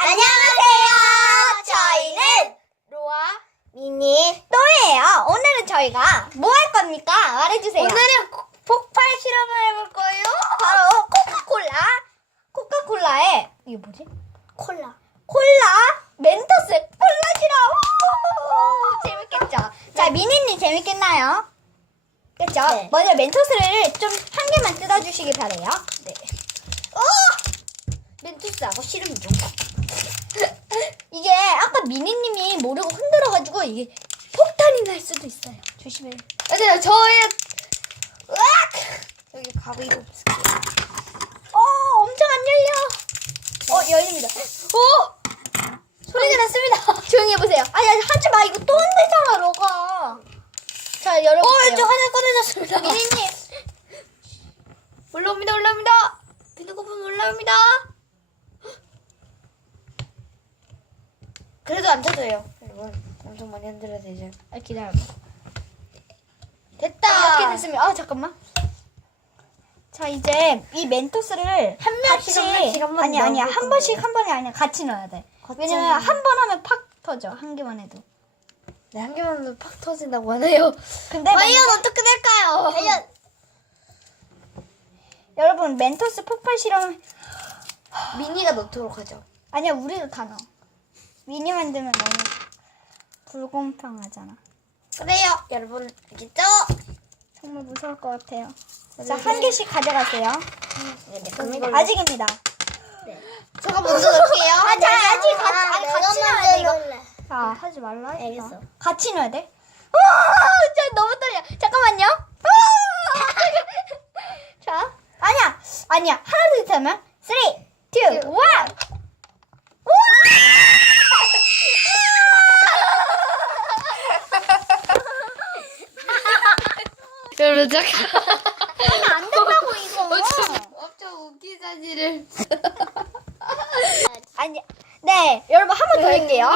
안녕하세요. 저희는 로아 미니 또예요. 오늘은 저희가 뭐 할 겁니까? 말해주세요. 오늘은 폭발 실험을 해볼 거예요. 바로 코카콜라의 이게 뭐지? 콜라. 멘토스 콜라 실험. 오, 재밌겠죠? 자, 미니님 재밌겠나요? 그렇죠? 네. 먼저 멘토스를 좀 한 개만 뜯어주시기 바래요. 네. 멘토스하고 실험 중. 이게 아까 미니님이 모르고 흔들어가지고 이게 폭탄이 날 수도 있어요. 조심해요. 맞아요. 저의 여기 가위로 없을게요. 엄청 안 열려. 열립니다. 소리가 났습니다. 조용히 해보세요. 아니, 하지 마. 이거 또 흔들잖아, 너가. 자, 열어볼게요. 저 하나 꺼내졌습니다. 미니님. 올라옵니다. 비누 거품 올라옵니다. 그래도 안 터져요. 여러분, 엄청 많이 흔들어야 되죠. 기다려. 됐다. 이렇게 됐으면, 잠깐만. 자, 이제 이 멘토스를 한 명씩, 한 명씩 한번 아니야. 넣어볼 한 번씩 한 번이 아니라 같이 넣어야 돼. 같이 왜냐면 넣어야 돼. 한 번 하면 팍 터져. 한 개만 해도. 네, 한 개만 팍 터진다고 하네요. 근데 과연 어떻게 될까요? 여러분, 멘토스 폭발 실험 미니가 넣도록 하죠. 아니야, 우리도 다 넣어. 미니 만들면 너무 불공평하잖아. 그래요. 여러분, 알겠죠? 정말 무서울 것 같아요. 자, 한 개씩 가져가세요. 네, 아직입니다. 제가 먼저 넣을게요. 같이 넣어야 돼, 이거. 자, 하지 말라. 했어. 알겠어. 같이 넣어야 돼. 진짜 너무 떨려. 잠깐만요. 자, 아니야. 하나, 둘, 셋 하면 3, 2, 1. 여러분, 잠깐. 안 된다고, 이거. 엄청 웃긴 사진을. 아니, 네, 여러분 한 번 더 할게요.